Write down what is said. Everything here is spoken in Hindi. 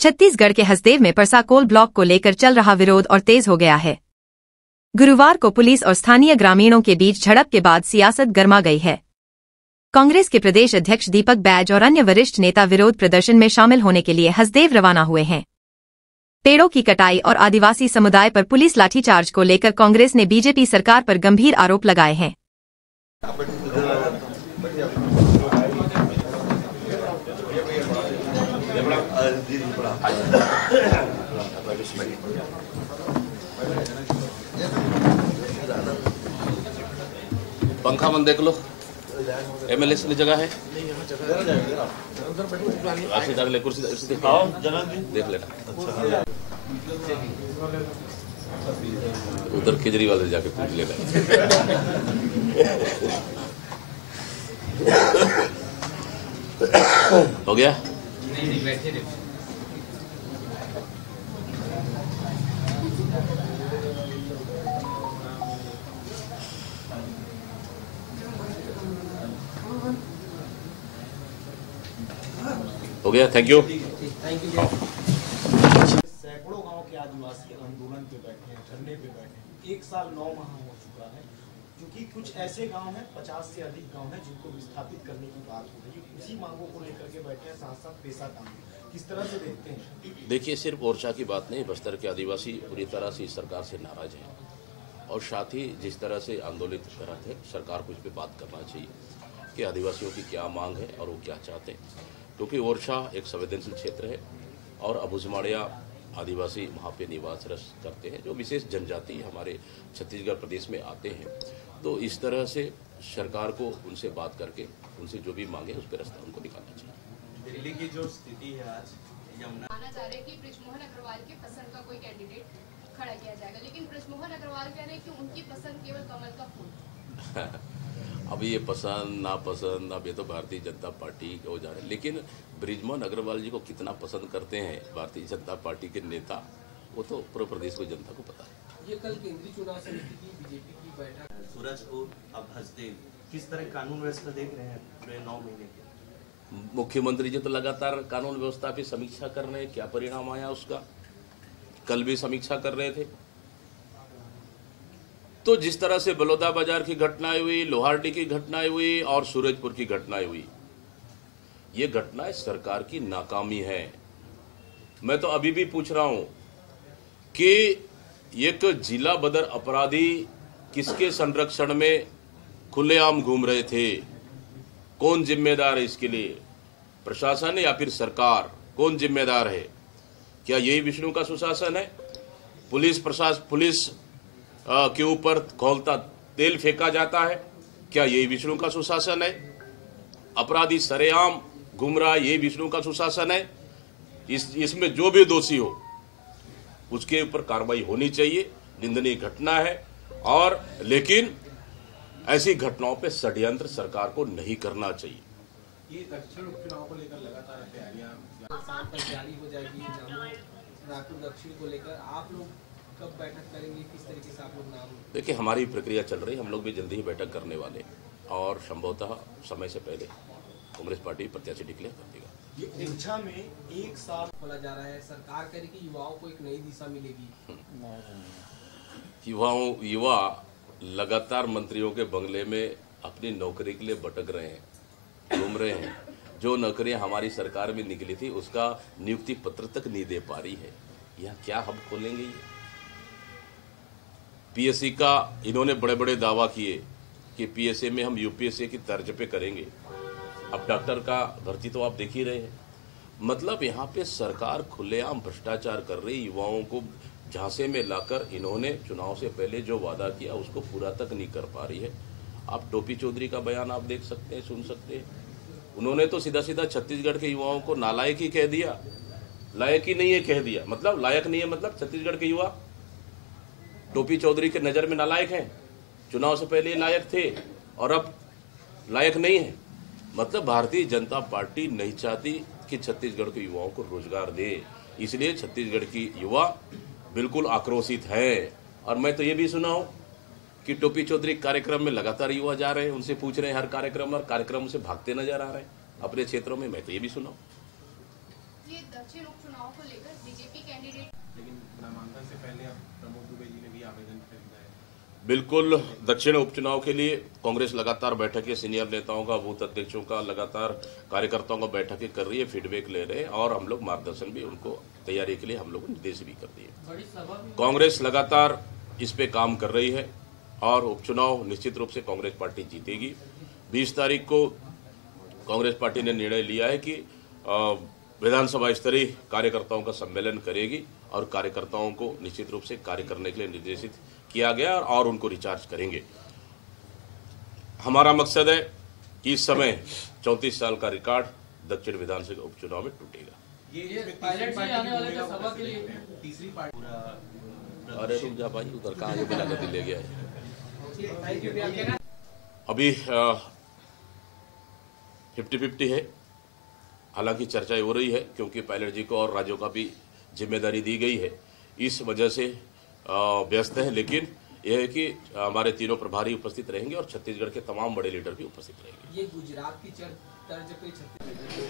छत्तीसगढ़ के हसदेव में परसाकोल ब्लॉक को लेकर चल रहा विरोध और तेज हो गया है। गुरुवार को पुलिस और स्थानीय ग्रामीणों के बीच झड़प के बाद सियासत गर्मा गई है। कांग्रेस के प्रदेश अध्यक्ष दीपक बैज और अन्य वरिष्ठ नेता विरोध प्रदर्शन में शामिल होने के लिए हसदेव रवाना हुए हैं। पेड़ों की कटाई और आदिवासी समुदाय पर पुलिस लाठीचार्ज को लेकर कांग्रेस ने बीजेपी सरकार पर गंभीर आरोप लगाए हैं। पंखा बंद देख लो। एमएलए की जगह है, कुर्सी दिखाओ, देख लेना। उधर केजरीवाल से जाके पूछ लेना। हो गया? नहीं, बैठे रहे। हो गया, थैंक यू। सैकड़ों गांव के आदिवासी आंदोलन पे बैठे हैं, धरने पे बैठे हैं। 1 साल 9 माह हो चुका है, क्योंकि कुछ ऐसे गांव हैं, 50 से अधिक गांव हैं जिनको विस्थापित करने की बात हो रही है। उसी मांगों को लेकर के बैठे हैं। साथ साथ पेशा काम किस तरह से देखते हैं? देखिए, सिर्फ ओरछा की बात नहीं, बस्तर के आदिवासी पूरी तरह से इस सरकार से नाराज हैं और साथ ही जिस तरह से आंदोलित कर रहे थे, सरकार को इस पर बात करना चाहिए कि आदिवासियों की क्या मांग है और वो क्या चाहते हैं। क्योंकि ओरछा एक संवेदनशील क्षेत्र है और अबुझमाड़िया आदिवासी वहाँ पे निवास करते हैं, जो विशेष जनजाति हमारे छत्तीसगढ़ प्रदेश में आते हैं। तो इस तरह से सरकार को उनसे बात करके उनसे जो भी मांगे उस पर रास्ता उनको निकालना चाहिए। दिल्ली की जो स्थिति है आज, माना जा रहा है कि बृजमोहन अग्रवाल के पसंद का कोई कैंडिडेट खड़ा किया जाएगा, लेकिन बृजमोहन अग्रवाल कह रहे हैं कि उनकी पसंद केवल कमल का फूल। अब ये पसंद नापसंद, अब ये तो भारतीय जनता पार्टी को जा रहे हैं, लेकिन बृजमोहन अग्रवाल जी को कितना पसंद करते हैं भारतीय जनता पार्टी के नेता, वो तो पूरे प्रदेश को जनता को पता है। ये कल केंद्रीय चुनाव समिति की बीजेपी की बैठक, सूरजपुर अब हसदेव, किस तरह कानून व्यवस्था देख रहे हैं पूरे 9 महीने के? मुख्यमंत्री जी तो लगातार कानून व्यवस्था की समीक्षा कर रहे हैं, क्या परिणाम आया उसका कल भी समीक्षा कर रहे थे। तो जिस तरह से बलौदा बाजार की घटनाएं हुई, लोहारडी की घटनाएं हुई और सूरजपुर की घटनाएं हुई, ये घटनाएं सरकार की नाकामी है। मैं तो अभी भी पूछ रहा हूं कि एक जिला बदर अपराधी किसके संरक्षण में खुलेआम घूम रहे थे, कौन जिम्मेदार है इसके लिए? प्रशासन या फिर सरकार? कौन जिम्मेदार है? क्या यही विष्णु का सुशासन है? पुलिस के ऊपर खौलता तेल फेंका जाता है, क्या यही विष्णु का सुशासन है? अपराधी सरेआम घूम रहा है, यही विष्णु का सुशासन है? इसमें जो भी दोषी हो उसके ऊपर कार्रवाई होनी चाहिए। निंदनीय घटना है, और लेकिन ऐसी घटनाओं पे षड्यंत्र सरकार को नहीं करना चाहिए। ये दक्षिण उपचुनाव को लेकर लगातार तैयारियां जारी हो जाएगी। रायपुर दक्षिण को लेकर आप लोग कब बैठक करेंगे, किस तरीके से आप लोग नाम? देखिए, हमारी प्रक्रिया चल रही है, हम लोग भी जल्दी ही बैठक करने वाले और संभवतः समय से पहले कांग्रेस पार्टी प्रत्याशी डिक्लेयर कर देगा। ये ओरछा में 1 साल बोला जा रहा है, सरकार कह रही कि युवाओं को एक नई दिशा मिलेगी। युवा लगातार मंत्रियों के बंगले में अपनी नौकरी के लिए भटक रहे हैं, घूम रहे हैं। जो नौकरियां हमारी सरकार में निकली थी उसका नियुक्ति पत्र तक नहीं दे पा रही है। यह क्या हम खोलेंगे? ये पीएससी का इन्होंने बड़े बड़े दावा किए कि पीएससी में हम यूपीएससी की तर्ज पे करेंगे। अब डॉक्टर का भर्ती तो आप देख ही रहे हैं। मतलब यहाँ पे सरकार खुलेआम भ्रष्टाचार कर रही, युवाओं को झांसे में लाकर इन्होंने चुनाव से पहले जो वादा किया उसको पूरा तक नहीं कर पा रही है। आप टोपी चौधरी का बयान आप देख सकते हैं, सुन सकते हैं। उन्होंने तो सीधा सीधा छत्तीसगढ़ के युवाओं को नालायक ही कह दिया, लायक ही नहीं है कह दिया। मतलब लायक नहीं है, मतलब छत्तीसगढ़ के युवा टोपी चौधरी के नजर में नालायक हैं। चुनाव से पहले लायक थे और अब लायक नहीं है। मतलब भारतीय जनता पार्टी नहीं चाहती कि छत्तीसगढ़ के युवाओं को रोजगार दे, इसलिए छत्तीसगढ़ की युवा बिल्कुल आक्रोशित है। और मैं तो ये भी सुना हूं कि टोपी चौधरी कार्यक्रम में लगातार युवा जा रहे हैं, उनसे पूछ रहे हैं हर कार्यक्रम, और कार्यक्रम से भागते नजर आ रहे हैं अपने क्षेत्रों में। मैं तो ये भी सुना हूं। ये दक्षिण उपचुनाव को गठबंधन से पहले अब प्रमोद दुबे जी ने भी आवेदन खरीदा है। बिल्कुल, दक्षिण उपचुनाव के लिए कांग्रेस लगातार बैठकें सीनियर नेताओं का, बूथ अध्यक्षों का, लगातार कार्यकर्ताओं का बैठकें कर रही है, फीडबैक ले रहे हैं और हम लोग मार्गदर्शन भी उनको तैयारी के लिए हम लोग निर्देश भी कर दिए। कांग्रेस लगातार इस पे काम कर रही है और उपचुनाव निश्चित रूप से कांग्रेस पार्टी जीतेगी। 20 तारीख को कांग्रेस पार्टी ने निर्णय लिया है कि विधानसभा स्तरीय कार्यकर्ताओं का सम्मेलन करेगी और कार्यकर्ताओं को निश्चित रूप से कार्य करने के लिए निर्देशित किया गया और उनको रिचार्ज करेंगे। हमारा मकसद है कि इस समय 34 साल का रिकॉर्ड दक्षिण विधानसभा उपचुनाव में टूटेगा। ये पायलट पार्टी आने वाले थे सभा के लिए, तीसरी पार्टी। अरे रुक जा भाई, उधर कहाँ बिना गति ले गया है। अभी 50-50 है, हालांकि चर्चा हो रही है क्योंकि पायलट जी को और राज्यों का भी जिम्मेदारी दी गई है, इस वजह से व्यस्त है। लेकिन यह है कि हमारे तीनों प्रभारी उपस्थित रहेंगे और छत्तीसगढ़ के तमाम बड़े लीडर भी उपस्थित रहेंगे। ये गुजरात की तर्ज पे छत्तीसगढ़